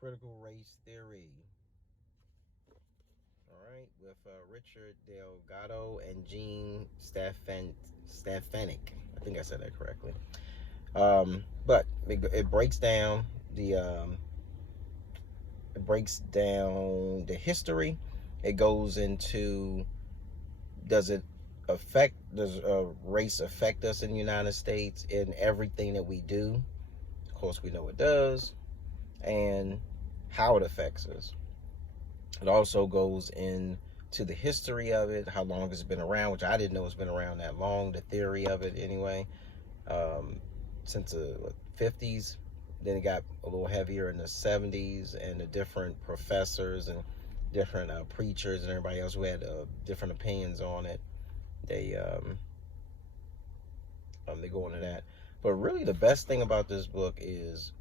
Critical Race Theory. All right, with Richard Delgado and Gene Stefanik. I think I said that correctly. But it breaks down the history. It goes into, does it affect, does race affect us in the United States in everything that we do? Of course, we know it does, and how it affects us. It also goes into the history of it, how long it's been around, which I didn't know it's been around that long, the theory of it anyway, since the 50s. Then it got a little heavier in the 70s, and the different professors and different preachers and everybody else who had different opinions on it, they go into that. But really, the best thing about this book is,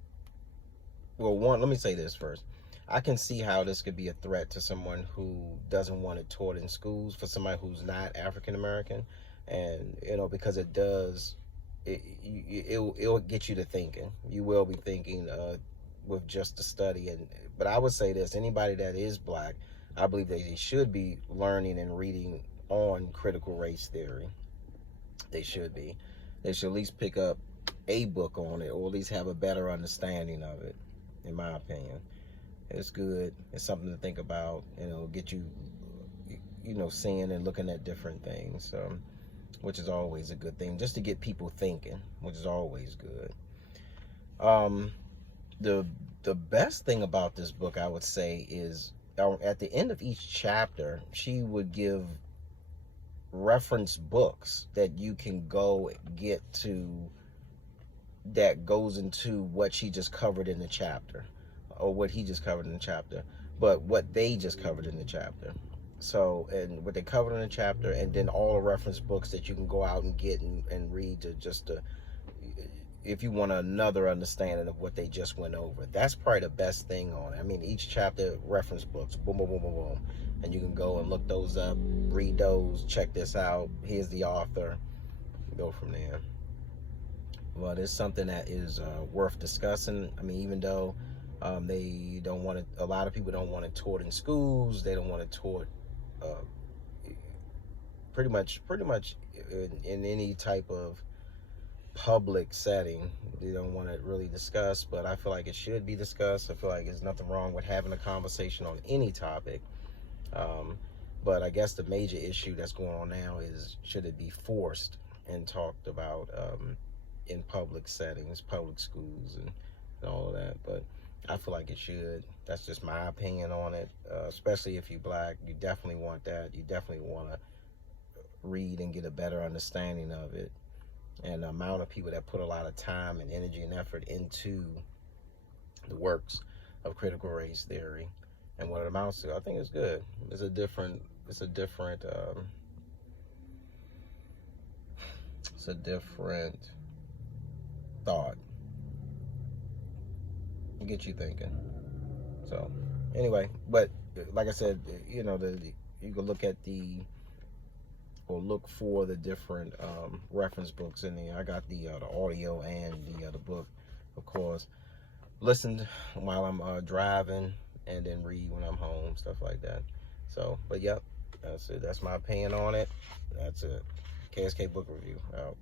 well, one, let me say this first. I can see how this could be a threat to someone who doesn't want it taught in schools, for somebody who's not African American, and because it does, it'll get you to thinking. You will be thinking with just the study, but I would say this: anybody that is black, I believe they should be learning and reading on critical race theory. They should be. They should at least pick up a book on it, or at least have a better understanding of it, in my opinion. It's good. It's something to think about. Get you, seeing and looking at different things, which is always a good thing, just to get people thinking, which is always good. The best thing about this book, I would say, is at the end of each chapter, she would give reference books that you can go get to, that goes into what she just covered in the chapter, or what he just covered in the chapter, but what they just covered in the chapter. So, and what they covered in the chapter, and then all the reference books that you can go out and get and read if you want another understanding of what they just went over. That's probably the best thing on it. I mean, each chapter reference books, boom, boom, boom, boom, boom, and you can go and look those up, read those, check this out. Here's the author, go from there. But it's something that is worth discussing. I mean, even though they don't want it, a lot of people don't want it taught in schools. They don't want it taught pretty much in any type of public setting. They don't want it really discussed, but I feel like it should be discussed. I feel like there's nothing wrong with having a conversation on any topic. But I guess the major issue that's going on now is, should it be forced and talked about in public settings, public schools, and all of that. But I feel like it should. That's just my opinion on it. Especially if you're black, you definitely want that. You definitely want to read and get a better understanding of it. And the amount of people that put a lot of time and energy and effort into the works of critical race theory and what it amounts to, I think it's good. It's a different thought. Get you thinking. So anyway, but like I said, you can look at look for the different reference books in there. I got the audio and the book, of course. Listen while I'm driving, and then read when I'm home, stuff like that. So, but yep, that's it. That's my opinion on it. That's it. KSK Book Review out.